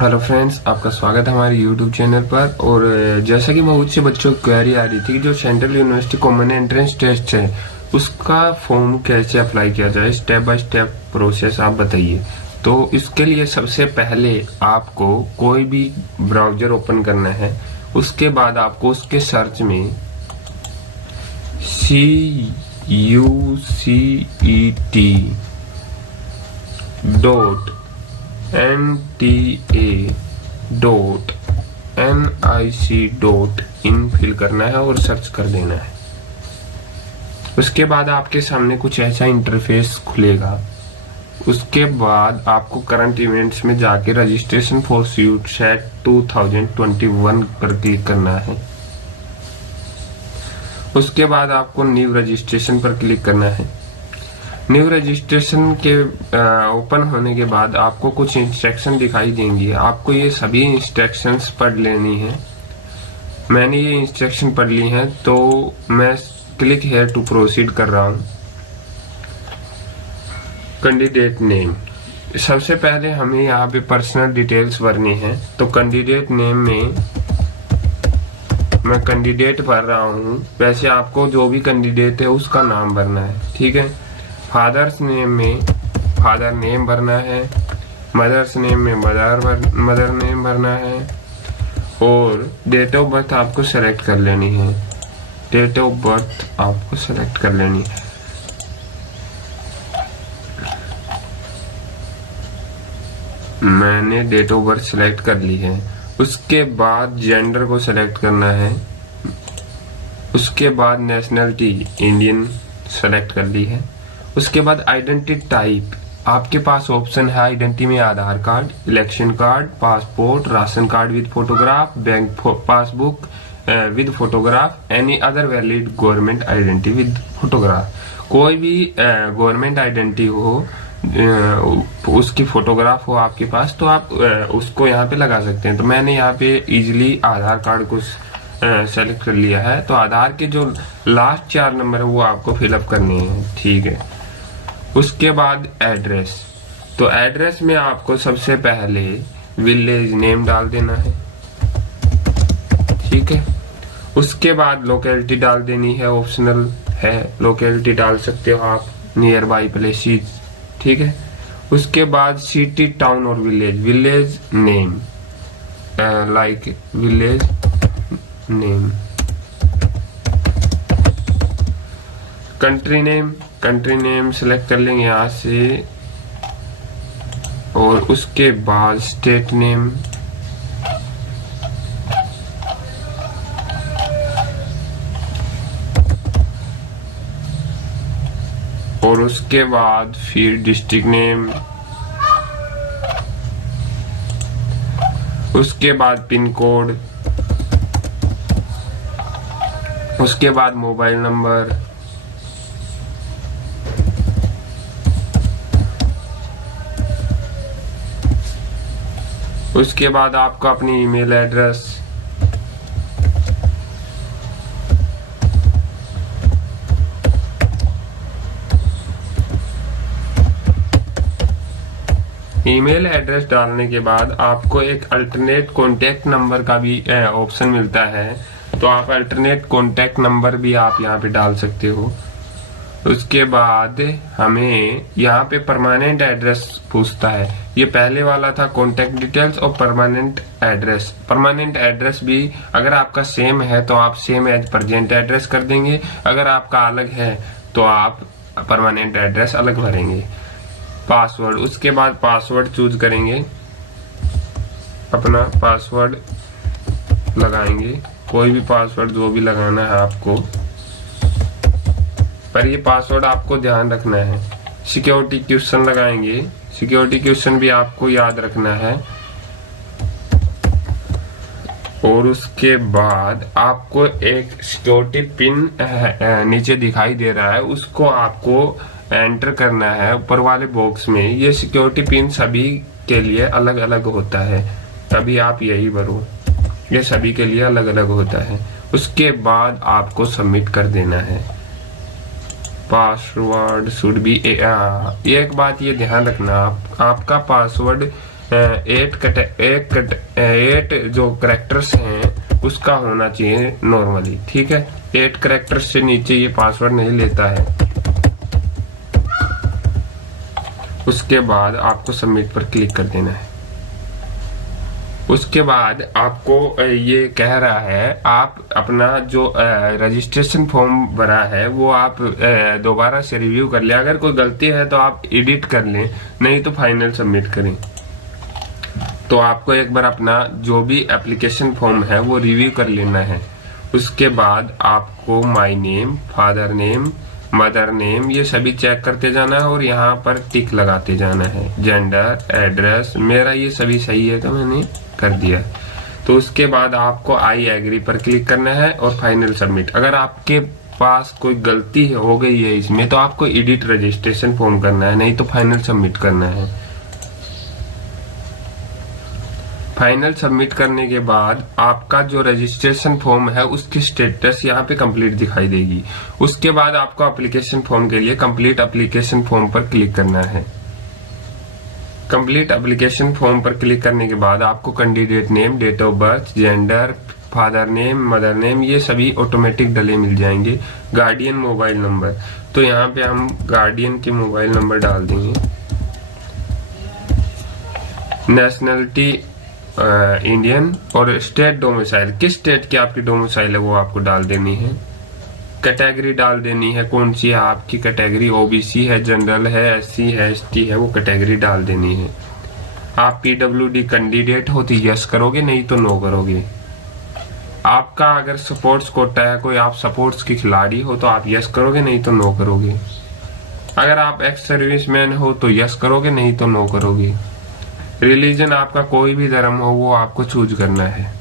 Hello friends, आपका स्वागत है हमारे यूट्यूब चैनल पर। और जैसा कि बहुत से बच्चों की क्वेरी आ रही थी कि जो central university common entrance test है उसका फॉर्म कैसे अप्लाई किया जाए, स्टेप बाय स्टेप प्रोसेस आप बताइए। तो इसके लिए सबसे पहले आपको कोई भी ब्राउजर ओपन करना है। उसके बाद आपको उसके सर्च में CUCET.NTA.NIC.IN फिल करना है और सर्च कर देना है। उसके बाद आपके सामने कुछ ऐसा इंटरफेस खुलेगा। उसके बाद आपको करंट इवेंट्स में जाके रजिस्ट्रेशन फॉर CUSET 2021 पर क्लिक करना है। उसके बाद आपको न्यू रजिस्ट्रेशन पर क्लिक करना है। न्यू रजिस्ट्रेशन के ओपन होने के बाद आपको कुछ इंस्ट्रक्शन दिखाई देंगी। आपको ये सभी इंस्ट्रक्शंस पढ़ लेनी है। मैंने ये इंस्ट्रक्शन पढ़ ली हैं तो मैं क्लिक हेयर टू प्रोसीड कर रहा हूँ। कैंडिडेट नेम, सबसे पहले हमें यहाँ पे पर्सनल डिटेल्स भरनी है। तो कैंडिडेट नेम में मैं कैंडिडेट भर रहा हूँ। वैसे आपको जो भी कैंडिडेट है उसका नाम भरना है, ठीक है। फादर्स नेम में फादर नेम भरना है। मदर्स नेम में मदर नेम भरना है। और डेट ऑफ बर्थ आपको सेलेक्ट कर लेनी है। डेट ऑफ बर्थ आपको सेलेक्ट कर लेनी है। मैंने डेट ऑफ बर्थ सेलेक्ट कर ली है। उसके बाद जेंडर को सेलेक्ट करना है। उसके बाद नेशनलिटी इंडियन सेलेक्ट कर ली है। उसके बाद आइडेंटिटी टाइप, आपके पास ऑप्शन है आइडेंटिटी में Aadhaar card, election card, passport, ration card with photograph, bank passbook with photograph, any other valid government identity with photograph. कोई भी गवर्नमेंट आइडेंटिटी हो, उसकी फोटोग्राफ हो आपके पास, तो आप उसको यहाँ पे लगा सकते हैं। तो मैंने यहाँ पे इजीली आधार कार्ड को सेलेक्ट कर लिया है। तो आधार के जो लास्ट 4 नंबर है वो आपको फिलअप करने हैं, ठीक है। उसके बाद एड्रेस, तो एड्रेस में आपको सबसे पहले विलेज नेम डाल देना है, ठीक है। उसके बाद लोकेलिटी डाल देनी है, ऑप्शनल है, लोकेलिटी डाल सकते हो आप, नियर बाई प्लेसेस, ठीक है। उसके बाद सिटी, टाउन और village name, like village name. Country name select कर लेंगे यहाँ से। और उसके बाद स्टेट नेम, और उसके बाद फिर डिस्ट्रिक्ट नेम, उसके बाद पिन कोड, उसके बाद मोबाइल नंबर, उसके बाद आपका अपनी ईमेल एड्रेस, ईमेल एड्रेस डालने के बाद आपको एक अल्टरनेट कॉन्टेक्ट नंबर का भी ऑप्शन मिलता है। तो आप अल्टरनेट कॉन्टेक्ट नंबर भी आप यहाँ पे डाल सकते हो। उसके बाद हमें यहाँ पे परमानेंट एड्रेस पूछता है। ये पहले वाला था कॉन्टेक्ट डिटेल्स और परमानेंट एड्रेस। परमानेंट एड्रेस भी अगर आपका सेम है तो आप सेम एज प्रेजेंट एड्रेस कर देंगे। अगर आपका अलग है तो आप परमानेंट एड्रेस अलग भरेंगे। पासवर्ड, उसके बाद पासवर्ड चूज करेंगे, अपना पासवर्ड लगाएंगे। कोई भी पासवर्ड जो भी लगाना है आपको, पर ये पासवर्ड आपको ध्यान रखना है। सिक्योरिटी क्वेश्चन लगाएंगे, सिक्योरिटी क्वेश्चन भी आपको याद रखना है। और उसके बाद आपको एक सिक्योरिटी पिन नीचे दिखाई दे रहा है, उसको आपको एंटर करना है ऊपर वाले बॉक्स में। ये सिक्योरिटी पिन सभी के लिए अलग अलग होता है, तभी आप यही भरो। ये सभी के लिए अलग अलग होता है। उसके बाद आपको सबमिट कर देना है। पासवर्ड शुड बी एक बात ये ध्यान रखना, आपका पासवर्ड 8 जो करेक्टर्स हैं उसका होना चाहिए नॉर्मली, ठीक है। 8 करेक्टर्स से नीचे ये पासवर्ड नहीं लेता है। उसके बाद आपको सबमिट पर क्लिक कर देना है। उसके बाद आपको ये कह रहा है आप अपना जो रजिस्ट्रेशन फॉर्म भरा है वो आप दोबारा से रिव्यू कर लें। अगर कोई गलती है तो आप एडिट कर लें, नहीं तो फाइनल सबमिट करें। तो आपको एक बार अपना जो भी एप्लीकेशन फॉर्म है वो रिव्यू कर लेना है। उसके बाद आपको my name, father name, mother name ये सभी चेक करते जाना है और यहाँ पर टिक लगाते जाना है। जेंडर, एड्रेस, मेरा ये सभी सही है तो मैंने कर दिया। तो उसके बाद आपको आई एग्री पर क्लिक करना है और फाइनल सबमिट। अगर आपके पास कोई गलती हो गई है इसमें तो आपको एडिट रजिस्ट्रेशन फॉर्म करना है, नहीं तो फाइनल सबमिट करना है। फाइनल सबमिट करने के बाद आपका जो रजिस्ट्रेशन फॉर्म है उसकी स्टेटस यहाँ पे कंप्लीट दिखाई देगी। उसके बाद आपको एप्लीकेशन फॉर्म के लिए कंप्लीट एप्लीकेशन फॉर्म पर क्लिक करना है। कंप्लीट एप्लीकेशन फॉर्म पर क्लिक करने के बाद आपको candidate name, date of birth, gender, father name, mother name ये सभी ऑटोमेटिक डले मिल जाएंगे। गार्डियन मोबाइल नंबर, तो यहाँ पे हम गार्डियन की मोबाइल नंबर डाल देंगे। नेशनलिटी इंडियन और स्टेट डोमिसाइल, किस स्टेट की आपकी डोमिसाइल है वो आपको डाल देनी है। कैटेगरी डाल देनी है, कौन सी है आपकी कैटेगरी, ओबीसी है, जनरल है, एससी है, एसटी है, वो कैटेगरी डाल देनी है। आप पीडब्ल्यूडी कैंडिडेट हो तो यस करोगे, नहीं तो नो करोगे। आपका अगर स्पोर्ट्स कोटा है, कोई आप स्पोर्ट्स की खिलाड़ी हो तो आप यस करोगे, नहीं तो नो करोगे। अगर आप एक्स सर्विसमैन हो तो यस करोगे, नहीं तो नो करोगे। रिलीजन आपका कोई भी धर्म हो वो आपको चूज करना है।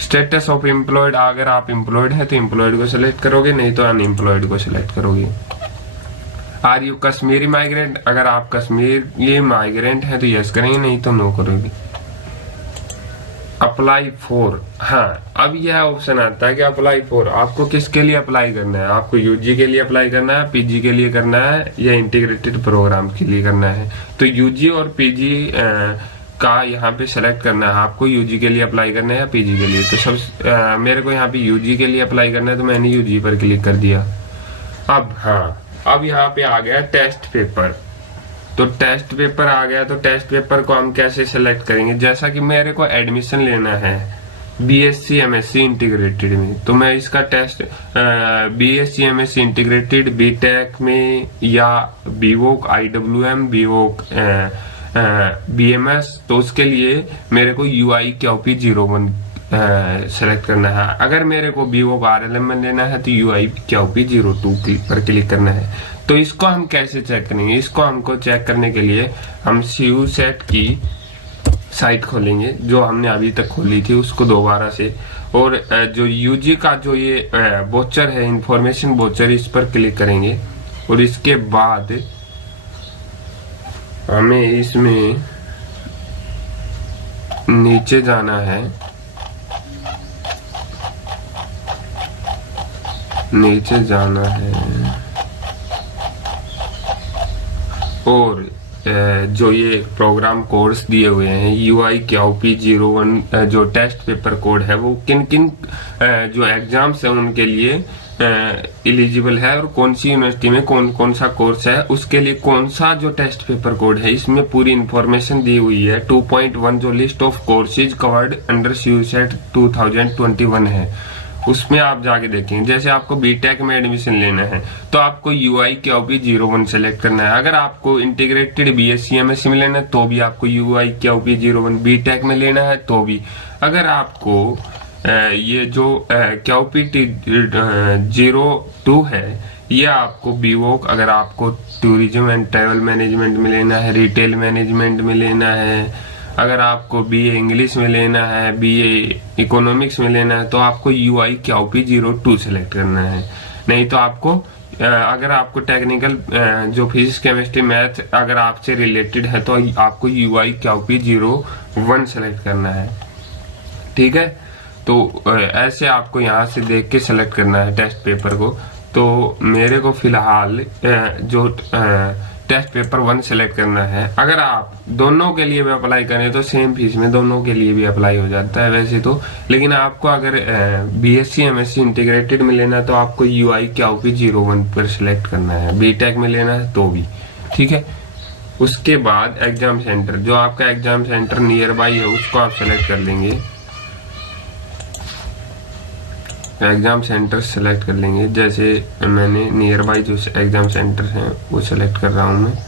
स्टेटस ऑफ एम्प्लॉयड, अगर आप एम्प्लॉयड है तो एम्प्लॉयड को सिलेक्ट करोगे, नहीं तो अनएम्प्लॉयड को सिलेक्ट करोगे। आर यू कश्मीरी माइग्रेंट, अगर आप कश्मीरी माइग्रेंट है तो यस करेंगे, नहीं तो नो करोगे। अप्लाई फॉर, हाँ अब यह ऑप्शन आता है कि अप्लाई फॉर आपको किसके लिए अप्लाई करना है। आपको यूजी के लिए अप्लाई करना है, पीजी के लिए करना है या इंटीग्रेटेड प्रोग्राम के लिए करना है। तो यूजी और पीजी का यहाँ पे सेलेक्ट करना है। आपको यूजी के लिए अप्लाई करना है या पीजी के लिए। तो सब मेरे को यहाँ पे यूजी के लिए अप्लाई करना है तो मैंने यूजी पर क्लिक कर दिया। अब हाँ, अब यहाँ पे आ गया टेस्ट पेपर। तो टेस्ट पेपर आ गया, तो टेस्ट पेपर को हम कैसे सेलेक्ट करेंगे। जैसा कि मेरे को एडमिशन लेना है बीएससी एमएससी इंटीग्रेटेड में, तो मैं इसका test BSc MSc integrated BTech में या बीवोक IWM बीवोक BMS, तो उसके लिए मेरे को UI QP 01 सेलेक्ट करना है। अगर मेरे को बीवोक RLM में लेना है तो UI QP 02 पर क्लिक करना है। तो इसको हम कैसे चेक करेंगे, इसको हमको चेक करने के लिए हम CUSET की साइट खोलेंगे जो हमने अभी तक खोली थी उसको दोबारा से, और जो यूजी का जो ये वोचर है, इंफॉर्मेशन वोचर, इस पर क्लिक करेंगे। और इसके बाद हमें इसमें नीचे जाना है, नीचे जाना है और जो ये प्रोग्राम कोड्स दिए हुए हैं UI QP 01 जो टेस्ट पेपर कोड है वो किन किन जो एग्जाम्स है उनके लिए एलिजिबल है और कौन सी यूनिवर्सिटी में कौन कौन सा कोर्स है उसके लिए कौन सा जो टेस्ट पेपर कोड है, इसमें पूरी इंफॉर्मेशन दी हुई है। 2.1 जो list of courses covered under CUSET 2021 है उसमें आप जाके देखेंगे। जैसे आपको बीटेक में एडमिशन लेना है तो आपको UI QP 01 सेलेक्ट करना है। अगर आपको इंटीग्रेटेड BSc MSc में लेना है तो भी आपको UI QP 01, बीटेक में लेना है तो भी। अगर आपको ये जो QP 02 है ये आपको बीवोक, अगर आपको टूरिज्म एंड ट्रेवल मैनेजमेंट में लेना है, रिटेल मैनेजमेंट में लेना है, अगर आपको BA इंग्लिश में लेना है, BA इकोनॉमिक्स में लेना है तो आपको UI QP 02 सेलेक्ट करना है। नहीं तो आपको अगर आपको टेक्निकल जो फिजिक्स केमिस्ट्री मैथ अगर आपसे रिलेटेड है तो आपको UI QP 01 सेलेक्ट करना है। ठीक है, तो ऐसे आपको यहाँ से देख के सेलेक्ट करना है टेस्ट पेपर को। तो मेरे को फिलहाल जो टेस्ट पेपर 1 सेलेक्ट करना है। अगर आप दोनों के लिए भी अप्लाई करें तो सेम फीस में दोनों के लिए भी अप्लाई हो जाता है वैसे तो, लेकिन आपको अगर बीएससी एमएससी इंटीग्रेटेड में लेना है तो आपको यूआई क्यूपी 01 पर सिलेक्ट करना है, बीटेक में लेना है तो भी, ठीक है। उसके बाद एग्जाम सेंटर, जो आपका एग्जाम सेंटर नियर बाई है उसको आप सेलेक्ट कर लेंगे। एग्जाम सेंटर सेलेक्ट कर लेंगे, जैसे मैंने नियर बाई जो एग्जाम सेंटर है वो सेलेक्ट कर रहा हूं मैं।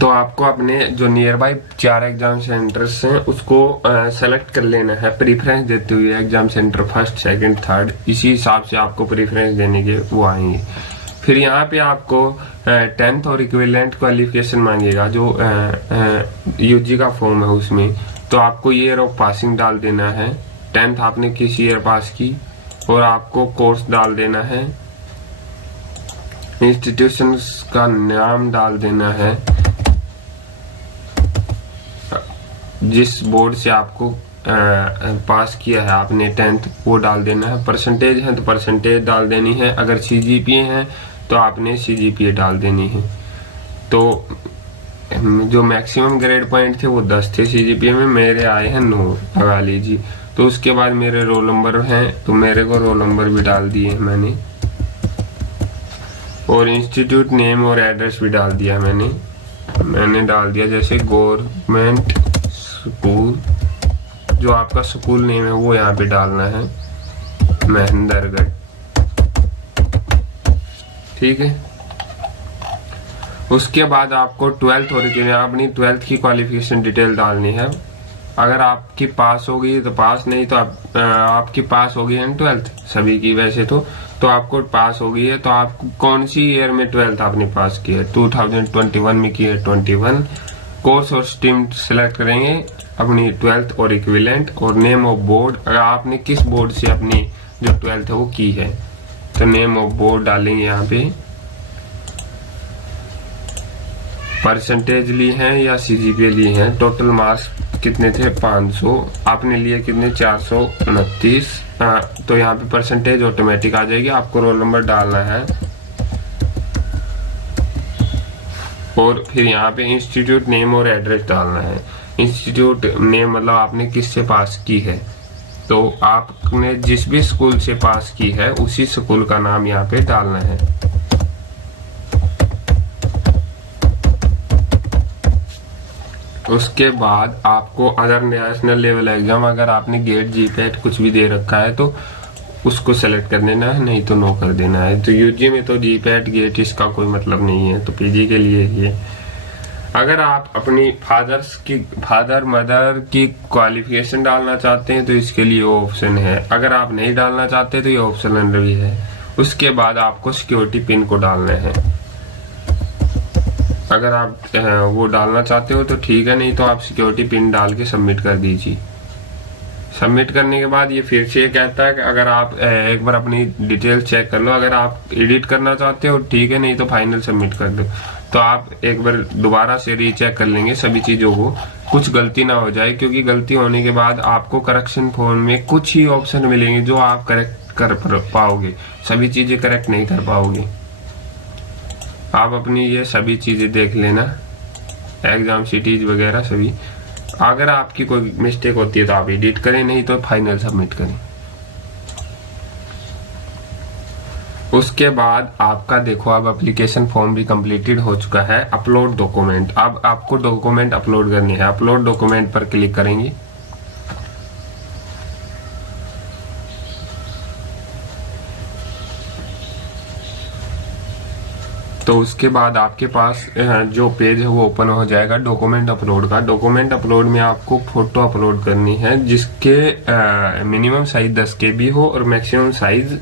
तो आपको अपने जो नियर बाई 4 एग्जाम सेंटर्स हैं उसको सेलेक्ट कर लेना है, प्रीफरेंस देते हुए exam centre first second third, इसी हिसाब से आपको प्रीफरेंस देने के वो आएंगे। फिर यहाँ पे आपको 10th और इक्विवेलेंट क्वालिफिकेशन मांगेगा, जो यूजी का फॉर्म है उसमें, तो आपको ईयर ऑफ पासिंग डाल देना है, 10th आपने किस ईयर पास की, और आपको कोर्स डाल देना है, इंस्टीट्यूशन का नाम डाल देना है, जिस बोर्ड से आपको पास किया है आपने 10th वो डाल देना है, परसेंटेज है तो परसेंटेज डाल देनी है, अगर सीजीपीए है तो आपने सीजीपीए डाल देनी है। तो जो मैक्सिमम ग्रेड पॉइंट थे वो 10 थे सीजीपीए में, मेरे आए हैं 9 लगा लीजिए। तो उसके बाद मेरे रोल नंबर हैं तो मेरे को रोल नंबर भी डाल दिए हैं मैंने, और इंस्टीट्यूट नेम और एड्रेस भी डाल दिया मैंने डाल दिया, जैसे गवर्नमेंट स्कूल, जो आपका स्कूल नेम है वो यहाँ पे डालना है, महेंद्रगढ़, ठीक है। उसके बाद आपको 12th और अपनी 12th की क्वालिफिकेशन डिटेल डालनी है। अगर आपकी पास हो गई तो पास, नहीं तो आपकी पास हो गई है 12th सभी की वैसे तो आपको पास हो गई है, तो आप कौन सी ईयर में 12th आपने पास की है, 2021 में की है 21, कोर्स और स्ट्रीम सिलेक्ट करेंगे अपनी 12th और इक्विवेलेंट, और नेम ऑफ बोर्ड, अगर आपने किस बोर्ड से अपनी जो 12th है वो की है तो नेम ऑफ बोर्ड डालेंगे यहाँ पे, परसेंटेज ली है या सीजीपीए ली है, टोटल मार्क्स कितने थे 500, आपने लिए कितने 429, तो यहाँ पे परसेंटेज ऑटोमेटिक आ जाएगी, आपको रोल नंबर डालना है, और फिर यहाँ पे इंस्टीट्यूट नेम और एड्रेस डालना है। इंस्टीट्यूट नेम मतलब आपने किससे पास की है, तो आपने जिस भी स्कूल से पास की है उसी स्कूल का नाम यहाँ पे डालना है। उसके बाद आपको अदर नेशनल लेवल एग्जाम, अगर आपने गेट जीपैट कुछ भी दे रखा है तो उसको सेलेक्ट कर देना है, नहीं तो नो कर देना है। तो यूजी में तो जीपैट गेट इसका कोई मतलब नहीं है, तो पीजी के लिए ये। अगर आप अपनी फादर मदर की क्वालिफिकेशन डालना चाहते हैं तो इसके लिए ऑप्शन है, अगर आप नहीं डालना चाहते तो ये ऑप्शन अंदर भी है। उसके बाद आपको सिक्योरिटी पिन को डालना है, अगर आप वो डालना चाहते हो तो ठीक है, नहीं तो आप सिक्योरिटी पिन डाल के सबमिट कर दीजिए। सबमिट करने के बाद ये फिर से कहता है कि अगर आप एक बार अपनी डिटेल चेक कर लो, अगर आप एडिट करना चाहते हो ठीक है, नहीं तो फाइनल सबमिट कर दो। तो आप एक बार दोबारा से रीचेक कर लेंगे सभी चीजों को, कुछ गलती ना हो जाए, क्योंकि गलती होने के बाद आपको करेक्शन फॉर्म में कुछ ही ऑप्शन मिलेंगे जो आप करेक्ट कर पाओगे, सभी चीजें करेक्ट नहीं कर पाओगे। आप अपनी ये सभी चीजें देख लेना, एग्जाम सिटीज वगैरह सभी। अगर आपकी कोई मिस्टेक होती है तो आप एडिट करें, नहीं तो फाइनल सबमिट करें। उसके बाद आपका देखो अब एप्लीकेशन फॉर्म भी कंप्लीटेड हो चुका है। अपलोड डॉक्यूमेंट, अब आपको डॉक्यूमेंट अपलोड करने हैं, अपलोड डॉक्यूमेंट पर क्लिक करेंगे। तो उसके बाद आपके पास जो पेज है वो ओपन हो जाएगा डॉक्यूमेंट अपलोड का। डॉक्यूमेंट अपलोड में आपको फोटो अपलोड करनी है जिसके मिनिमम साइज 10 KB हो और मैक्सिमम साइज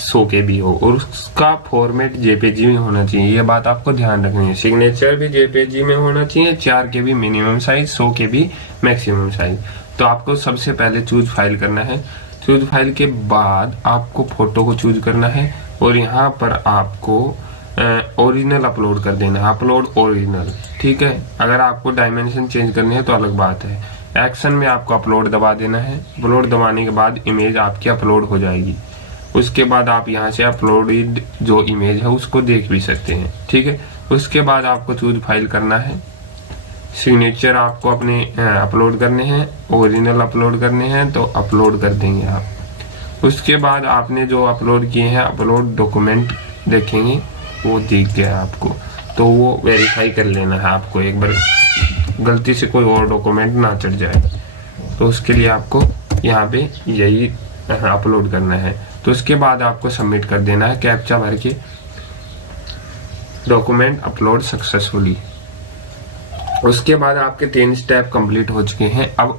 100 KB हो, और उसका फॉर्मेट JPG में होना चाहिए। ये बात आपको ध्यान रखनी है। सिग्नेचर भी JPG में होना चाहिए, 4 KB minimum size, 100 KB maximum size. तो आपको सबसे पहले चूज फाइल करना है। चूज फाइल के बाद आपको फोटो को चूज करना है और यहाँ पर आपको ओरिजिनल अपलोड कर देना है, अपलोड ओरिजिनल। ठीक है, अगर आपको डायमेंशन चेंज करनी है तो अलग बात है। एक्शन में आपको अपलोड दबा देना है। अपलोड दबाने के बाद इमेज आपकी अपलोड हो जाएगी। उसके बाद आप यहाँ से अपलोडेड जो इमेज है उसको देख भी सकते हैं। ठीक है, उसके बाद आपको चूज फाइल करना है। सिग्नेचर आपको अपने अपलोड करने हैं, ओरिजिनल अपलोड करने हैं तो अपलोड कर देंगे आप। उसके बाद आपने जो अपलोड किए हैं, अपलोड डॉक्यूमेंट देखेंगे वो दिख गया आपको, तो वो वेरीफाई कर लेना है आपको एक बार, गलती से कोई और डॉक्यूमेंट ना चढ़ जाए। तो उसके लिए आपको यहाँ पे यही अपलोड करना है। तो उसके बाद आपको सबमिट कर देना है कैप्चा भर के, डॉक्यूमेंट अपलोड सक्सेसफुली। उसके बाद आपके 3 स्टेप कंप्लीट हो चुके हैं। अब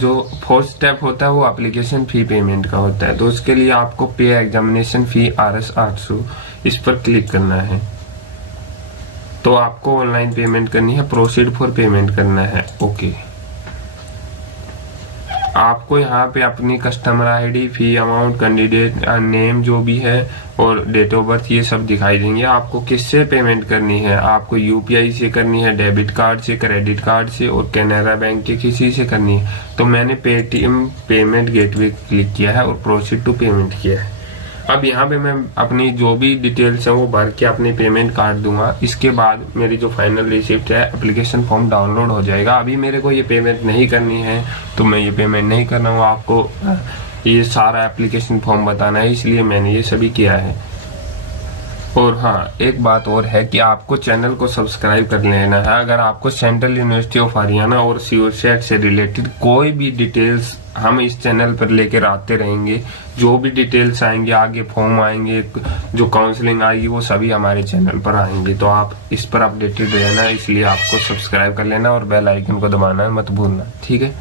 जो 4th स्टेप होता है वो एप्लीकेशन फी पेमेंट का होता है। तो उसके लिए आपको पे एग्जामिनेशन फी RS 800 इस पर क्लिक करना है। तो आपको ऑनलाइन पेमेंट करनी है, प्रोसीड फॉर पेमेंट करना है। ओके, आपको यहाँ पे अपनी कस्टमर ID, फी अमाउंट, कैंडिडेट नेम जो भी है और डेट ऑफ बर्थ ये सब दिखाई देंगे। आपको किससे पेमेंट करनी है, आपको UPI से करनी है, डेबिट कार्ड से, क्रेडिट कार्ड से और कैनरा बैंक के किसी से करनी है। तो मैंने पेटीएम पेमेंट गेटवे क्लिक किया है और प्रोसीड टू पेमेंट किया है। अब यहाँ पे मैं अपनी जो भी डिटेल्स है वो भर के अपनी पेमेंट काट दूंगा। इसके बाद मेरी जो फाइनल रिसिप्ट है, एप्लीकेशन फॉर्म डाउनलोड हो जाएगा। अभी मेरे को ये पेमेंट नहीं करनी है तो मैं ये पेमेंट नहीं कर रहा हूँ। आपको ये सारा एप्लीकेशन फॉर्म बताना है, इसलिए मैंने ये सभी किया है। और हाँ, एक बात और है कि आपको चैनल को सब्सक्राइब कर लेना है। अगर आपको सेंट्रल यूनिवर्सिटी ऑफ हरियाणा और CUET से रिलेटेड कोई भी डिटेल्स हम इस चैनल पर लेकर आते रहेंगे। जो भी डिटेल्स आएंगे, आगे फॉर्म आएंगे, जो काउंसलिंग आएगी, वो सभी हमारे चैनल पर आएंगे। तो आप इस पर अपडेटेड रहना, इसलिए आपको सब्सक्राइब कर लेना और बेल आइकन को दबाना मत भूलना। ठीक है।